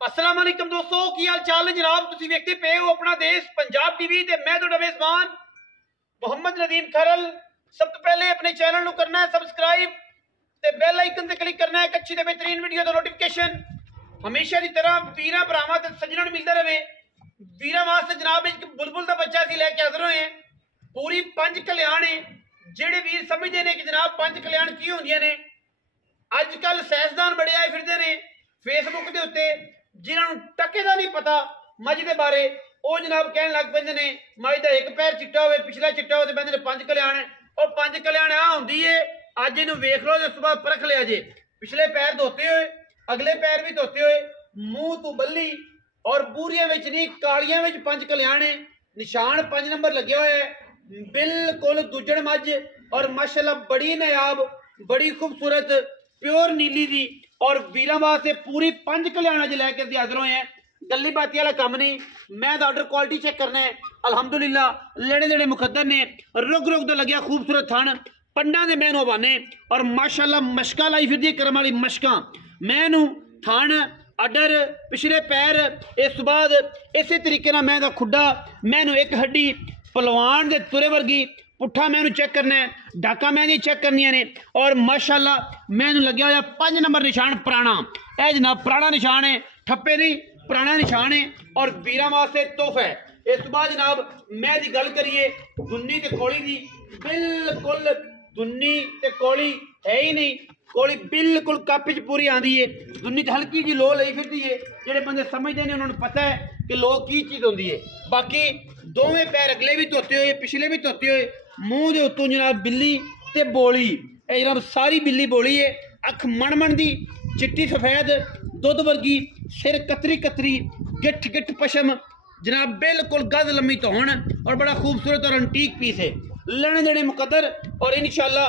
अस्सलाम वालेकुम दोस्तों, की हाल चाल है जनाब। तुसीं वेखदे पे हो अपना देश पंजाब टीवी ते मैं तुहाडा मेज़बान मोहम्मद नदीम खरल। सब तो पहले अपने चैनल नूं करना है सबसक्राइब ते बेल आइकन ते क्लिक करना है एक अच्छी ते बेहतरीन वीडियो दा नोटिफिकेशन हमेशा की तरह वीरां भरावां ते सज्जणां नूं मिलदा रहे। वीरां वास्ते जनाब एक बुलबुल दा बच्चा असीं लैके हाज़र होए हैं। पूरी 5 कल्याण है। जेड़े वीर समझदे ने कि जनाब 5 कल्याण की होंदियां ने, अजकल सैंसदान बड़े आए फिरदे ने फेसबुक के उत्ते, जिन्होंने टके का नहीं पता मझ के बारे, वो जनाब कह लग पे ने मझ का एक पैर चिट्टा हो पिछला चिट्टा हो तो कहते 5 कल्याण है। और 5 कल्याण आ होंगी है, अज इन वेख लो उस बाद परख लिया जे। पिछले पैर धोते हुए, अगले पैर भी धोते हुए, मूँह तू बल्ली और बूरिया नहीं कालिया 5 कल्याण है। निशान 5 नंबर लगे हुए है, बिल्कुल दुजड़ मझ और माशाल्लाह बड़ी नायाब बड़ी खूबसूरत प्योर नीली दी। और वीरां वास्ते पूरी 5 कल्याण अज लैके हाजिर होए हैं। गली बाती वाला कम नहीं, मैं ऑर्डर क्वालिटी चेक करना है। अल्हम्दुलिल्लाह लेने देने मुकद्दर ने, रुक रुक तो लग्या खूबसूरत थन पंडा दे मैनू हवाने और माशाल्लाह मशका लाई फिरदी करम वाली मशका मैनू थन अडर पिछले पैर। इस बाद इस तरीके ना मैं खुड्डा मैनू एक हड्डी पलवान दे तुरे वर्गी पुट्ठा मैनू चेक करना है, डाका मैंने चेक करनिया ने। और माशाल्लाह मैनू लग्या होया 5 नंबर निशान पुराना, यह जनाब पुराना निशान है, ठप्पे नहीं पुराना निशान है और वीरां वास्ते तोहफा है। इस बाद जनाब मैं दी गल करिए दुन्नी ते कोली दी, बिल्कुल दुन्नी ते कोली है ही नहीं, कोली बिल्कुल कप च पूरी आती है। दुन्नी तो हल्की जी लो ली फिरती है, जेडे बंदे समझते हैं उन्होंने पता है कि लो की चीज़ होती है। बाकी दोवें पैर अगले भी धोते हुए पिछले भी धोते हुए, मूँह के उत्तों जनाब बिल्ली ते बोली, ये जनाब सारी बिल्ली बोली है। अख मणमण दी चिट्टी सफेद दुध वर्गी, सिर कतरी कतरी गिठ गिठ पशम जनाब बिल्कुल गज लम्मी धौन और बड़ा खूबसूरत और अंटीक पीस है। लेने देने मुकद्दर और इंशाअल्लाह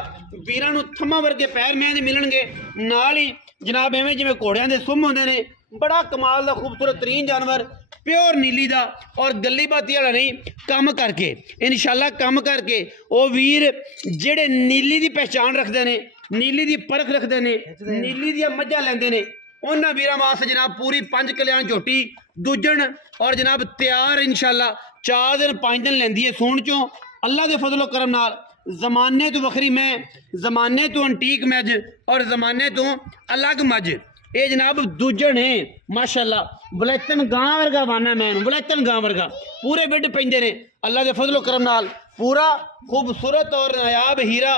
वीरां नूं थम्मा वर्गे पैर मैं मिलणगे। नाल ही जनाब एवें जिवें घोड़ियां दे सुम होंदे ने, बड़ा कमाल दा खूबसूरत तरीन जानवर प्योर नीली दा और गली बाती वाला नहीं। कम करके इंशाअल्लाह कम करके वो वीर जेड़े नीली दी पहचान रखते हैं, नीली दी परख रखते हैं, नीली दियां मझां लैंदे ने, उन्हां वीरां वास्ते जनाब पूरी 5 कल्याण झोटी दूजण और जनाब तैयार इंशाअल्लाह 4 दिन 5 दिन लैंदी है सूण चों। अल्लाह दे फजलो करम नाल जमाने तो वखरी मैं, जमाने तो अंटीक मझ और जमाने तो अलग मझ, ये जनाब दूजण है माशाल्लाह। बलैतन गां वर्गा वाना मैनू, बलैतन गां वर्गा पूरे बिड पेंदे ने अल्लाह के फजलो करम नाल। पूरा खूबसूरत और नायाब हीरा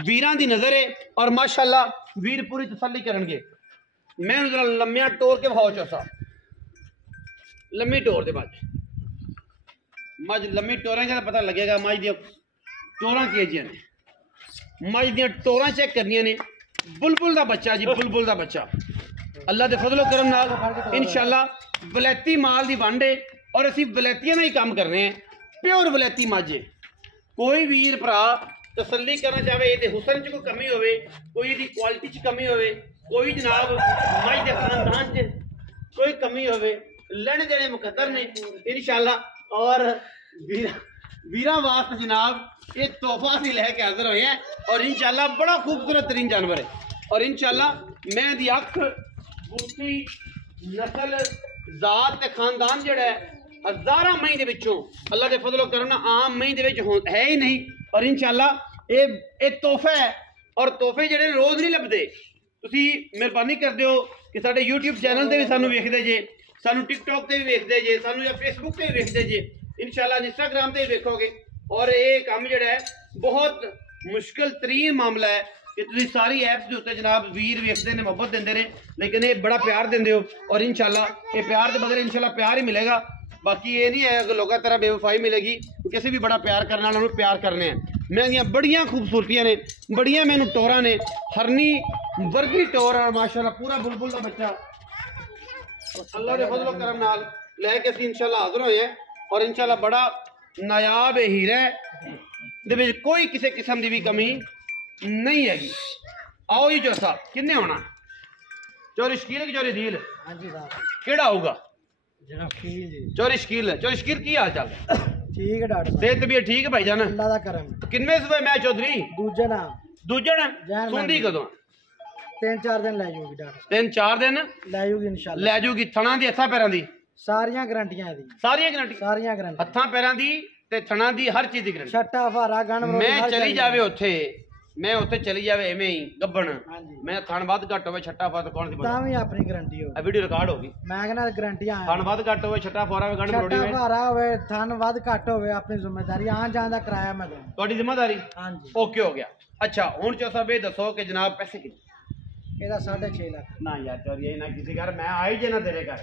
वीरां दी नज़र है और माशाल्लाह वीर पूरी तसल्ली करनगे। मैं जरा लम्मिया टोर के भाव चौसा लम्मी टोर दे बाद मझ लम्मी टोरेंगे तो पता लगेगा मझ दी टोरां केजियां ने। मझ दी टोरां चेक करनियां ने। बुलबुल दा बच्चा जी, बुलबुल दा बच्चा अल्लाह के फजलो करम नाल इंशाअल्लाह वलैती माल दी वंड है और असीं वलैतियां दा ही काम कर रहे हैं। प्योर वलैती मझ है। कोई वीर भरा तसल्ली करना चाहे ये हुसन च कोई कमी होवे, कोई इसकी क्वालिटी च कमी होवे, कोई जनाब मझ के खानदान च कोई कमी होवे, लेने देने मुकद्दर ने इंशाअल्लाह। और वीरां वास्ते जनाब ये तोहफा भी लैके हाजिर होए हैं और इंशाअल्लाह बड़ा खूबसूरत तरीन जानवर है। और इंशाअल्लाह मैं दी अख बूटी नस्ल जात ते खानदान जड़ा है हज़ारां मई दे विचों अल्लाह के फजलो करना आम मई दे विच है ही नहीं। और इंशाअल्लाह ये तोहफा है और तोहफे जड़े रोज़ नहीं लभदे। तुसीं मेहरबानी करदे हो कि साडे यूट्यूब चैनल ते भी सानू वेखदे जे, सानू टिकटॉक ते भी वेखदे जे, सानू या फेसबुक ते भी वेखदे जे, इंशाअल्लाह इंस्टाग्राम ते भी वेखोगे। और ये काम जड़ा है बहुत मुश्किल तरीन मामला है कि तुसीं सारी ऐप्स के उत्ते जनाब वीर वेखदे ने, मुहब्बत देंदे ने, लेकिन ये बड़ा प्यार देंदे हो और इंशाअल्लाह ये प्यार के बगैर इंशाअल्लाह प्यार ही मिलेगा। बाकी ये नहीं है कि लोगों तरह बेवफाई मिलेगी, किसी भी बड़ा प्यार करने वालों को प्यार करने हैं। मैं बड़ियां खूबसूरतियां ने, बड़ियां मैनू टोरा ने, हरनी वर्गी टोर और माशाल्लाह पूरा बुलबुल का बच्चा अल्लाह के फजलो करम नाल लैके असीं इंशाअल्लाह हाज़र होए हैं। और इंशाअल्लाह बड़ा नायाब हीरा है, दे विच कोई किसी किस्म की भी कमी नहीं हैगी। आओ जी चौर साहब किन्ने होना चोरी शकील की चोरी रील केड़ा होगा? चोरी शकील है। चोरी शकील की हाल चाल? ठीक है डॉक्टर सेहत तबीयत ठीक है भाईजान? अल्लाह दा करम। किन्ने सुबह मैं चौधरी दूजा ना दूजन सुनदी कदों? 3-4 दिन लै जूगी डॉक्टर 3-4 दिन लै जूगी इंशाल्लाह। ਲੈ ਜੂਗੀ। ਥਣਾ ਦੀ ਹੱਥਾਂ ਪੈਰਾਂ ਦੀ सारियां गारंटियां दी, ਸਾਰੀਆਂ ਗਰੰਟੀ, सारियां गारंटी। ਹੱਥਾਂ ਪੈਰਾਂ ਦੀ ਤੇ ਥਣਾ ਦੀ ਹਰ ਚੀਜ਼ ਦੀ ਗਰੰਟੀ। छट्टा फारा गण मरोड़ी ਮੈਂ हर ਚਲੀ चीज़ ਜਾਵੇ ਉੱਥੇ, ਮੈਂ ਉੱਥੇ ਚਲੀ ਜਾਵੇ ਐਵੇਂ ਹੀ ਗੱਬਣ, हाँ जी ਮੈਂ ਥਣ ਵੱਧ ਘੱਟ ਹੋਵੇ ਛੱਟਾ ਫਾਤ ਕੌਣ ਦੀ ਪਤਾ। तां भी अपनी गारंटी हो। ਇਹ ਵੀਡੀਓ ਰਿਕਾਰਡ ਹੋ ਗਈ। मैं कहना गारंटियां ਥਣ ਵੱਧ ਘੱਟ ਹੋਵੇ ਛੱਟਾ ਫੋਰਾ ਹੋਵੇ ਗੰਢ ਮਰੋੜੀ छट्टा ਹੋਵੇ, फारा होवे थन वध घट होवे अपनी जिम्मेदारी। आन जान दा किराया मैं दूं। ਤੁਹਾਡੀ ਜ਼ਿੰਮੇਵਾਰੀ। हाँ जी ਓਕੇ ਹੋ ਗਿਆ। ਅੱਛਾ ਹੁਣ ਚੋ ਸਾਹਿਬ ਇਹ ਦੱਸੋ ਕਿ ਜਨਾਬ ਪੈਸੇ ਕਿੰਨੇ? ਇਹਦਾ 6.5 ਲੱਖ। ਨਾ ਯਾਰ ਚੋਰੀ ਨਾ ਕਿਸੇ ਘਰ ਮੈਂ ਆਈ ਜੇ ਨਾ ਤੇਰੇ ਘਰ,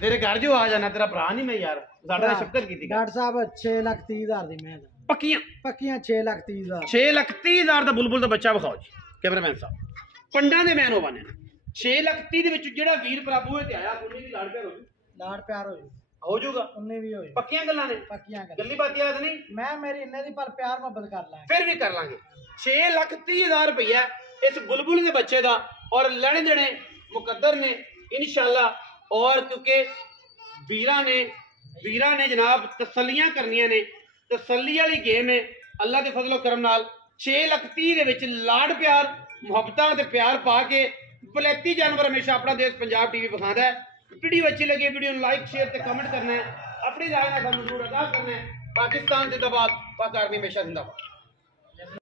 ਤੇਰੇ ਘਰ ਜੋ ਆ ਜਾਣਾ, ਤੇਰਾ ਭਰਾ ਨਹੀਂ ਮੈਂ ਯਾਰ, ਸਾਡਾ ਸ਼ੱਕਰ ਕੀਤੀ ਗੱਲ। ਡਾਕਟਰ ਸਾਹਿਬ 6,30,000 ਦੀ ਮੈਂ ਪੱਕੀਆਂ ਪੱਕੀਆਂ 6,30,000। 6,30,000 ਦਾ ਬੁਲਬੁਲ ਦਾ ਬੱਚਾ ਵਿਖਾਓ ਜੀ ਕੈਮਰਾਮੈਨ ਸਾਹਿਬ, ਪੰਡਾਂ ਦੇ ਮੈਨ ਹੋ ਬਣੇ 6,30,000 ਦੇ ਵਿੱਚ ਜਿਹੜਾ ਵੀਰ ਪ੍ਰਭੂ ਇਹ ਤੇ ਆਇਆ ਉਹਨੇ ਵੀ ਲਾੜ ਪਿਆਰ ਹੋ ਜੂ, ਲਾੜ ਪਿਆਰ ਹੋ ਜੂ, ਹੋ ਜਾਊਗਾ। ਉਹਨੇ ਵੀ ਹੋ ਜੂ। ਪੱਕੀਆਂ ਗੱਲਾਂ ਨੇ, ਪੱਕੀਆਂ ਗੱਲ ਗੱਲੀ ਬਾਤੀ ਯਾਦ ਨਹੀਂ, ਮੈਂ ਮੇਰੀ ਇੰਨੇ ਦੀ ਪਰ ਪਿਆਰ ਮੁਹੱਬਤ ਕਰ ਲਾਂ। ਫਿਰ ਵੀ ਕਰ ਲਾਂਗੇ। 6,30,000 ਰੁਪਇਆ ਇਸ ਬੁਲਬੁਲ ਦੇ ਬੱਚੇ ਦਾ, ਔਰ ਲੈਣੇ ਦੇਣੇ ਮੁਕੱਦਰ ਨੇ ਇਨਸ਼ਾਅੱਲਾ। ਔਰ ਕਿਉਂਕਿ ਵੀਰਾਂ ਨੇ ਜਨਾਬ ਤਸੱਲੀਆਂ ਕਰਨੀਆਂ ਨੇ, ਤਸੱਲੀ ਵਾਲੀ ਗੇਮ ਹੈ। ਅੱਲਾ ਦੇ ਫਜ਼ਲ ਕਰਮ ਨਾਲ 6,30,000 ਦੇ ਵਿੱਚ ਲਾਡ ਪਿਆਰ ਮੁਹੱਬਤਾਂ ਤੇ ਪਿਆਰ ਪਾ ਕੇ ਬਲੈਤੀ ਜਾਨਵਰ ਹਮੇਸ਼ਾ ਆਪਣਾ ਦੇਸ਼ ਪੰਜਾਬ ਟੀਵੀ ਪਸੰਦ ਹੈ। ਵੀਡੀਓ ਅੱਛੀ ਲੱਗੀ ਵੀਡੀਓ ਨੂੰ ਲਾਈਕ ਸ਼ੇਅਰ ਤੇ ਕਮੈਂਟ ਕਰਨਾ ਹੈ, ਆਪਣੀ ਰਾਏ ਨਾਲ ਸਾਨੂੰ ਜ਼ਰੂਰ ਅਦਾ ਕਰਨਾ ਹੈ। ਪਾਕਿस्तान जिंदाबाद, पाक आर्मी हमेशा जिंदाबाद।